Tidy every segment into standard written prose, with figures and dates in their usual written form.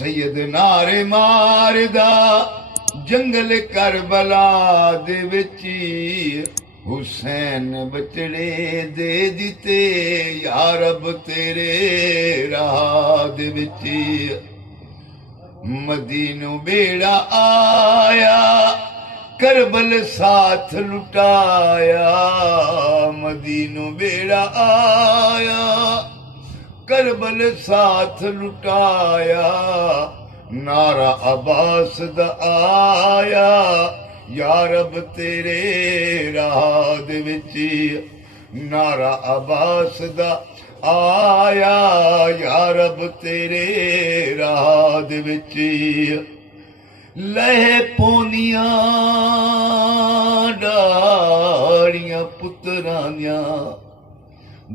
सैयद नारे मारदा जंगल करबला दे विच हुसैन बचड़े दे दिते या रब तेरे राह दे विच मदीनो बेड़ा आया करबल साथ लुटाया मदीनो बेड़ा आया करबल साथ लुटाया नारा अब्बास दा आया या रब तेरे राह दे विच नारा अब्बास दा आया या रब तेरे राह दे विच लह पोनिया डाड़ियां पुत्रां दियां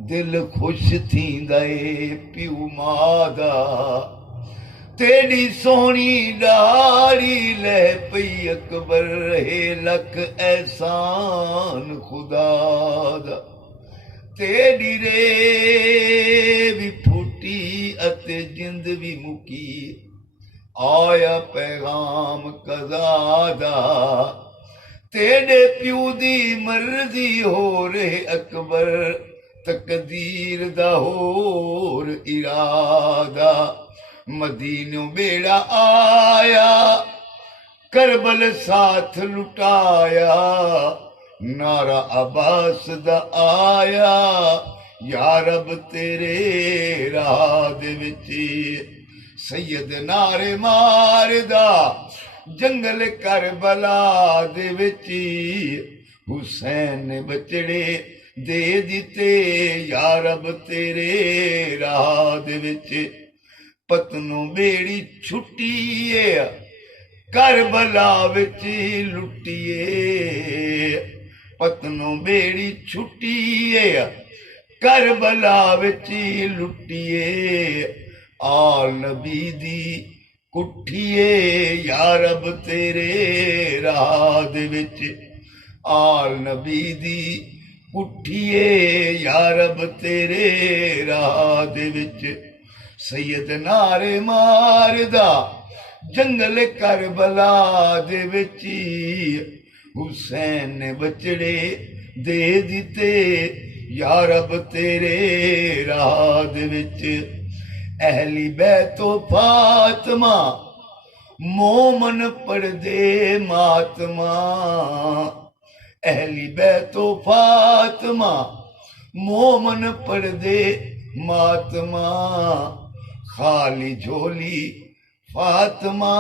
दिल खुश थींदा ए प्यू मां दा तेरी सोहनी डाड़ी लह पई अकबर रहे लख एहसान खुदा दा तेरी रे भी फूटी अते जिंद भी मुकी आया पैगाम कज़ा दा तेरे प्यू दी मर्जी हो रहे अकबर तकदीर दा होर इरादा मदीनो बेड़ा आया करबल साथ लुटाया नारा अब्बास दा आया या रब तेरे राह दे विच सैयद नारे मारदा जंगल करबला दे विच हुसैन बचड़े दे दिते या रब तेरे राह दे विच पतनों बेड़ी छुट्टीए करबला विच लुटिए पतनों बेड़ी छुट्टीए करबला विच लुटिए आल नबी दी कुठिए या रब तेरे राह दे विच आल नबी दी कुठिए या रब तेरे राह दे विच सैयद नारे मारदा जंगल करबला दे विच हुसैन बचड़े दे दिते या रब तेरे राह दे विच अहली बैतो फातिमा मोमन पढ़ दे मातमा अहली बैतो फातिमा मोमन पढ़ दे मातमा खाली झोली फातिमा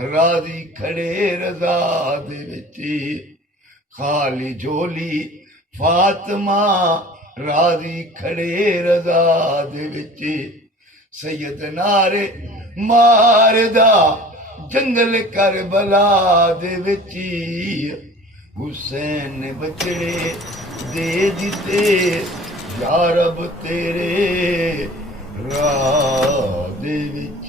राजी खड़े रजा दे विच खाली झोली फातिमा राजी खड़े रजा दे विच सैयद नारे मारदा जंगल करबला दे विच हुसैन बचड़े दे दिते या रब तेरे राह दे विच।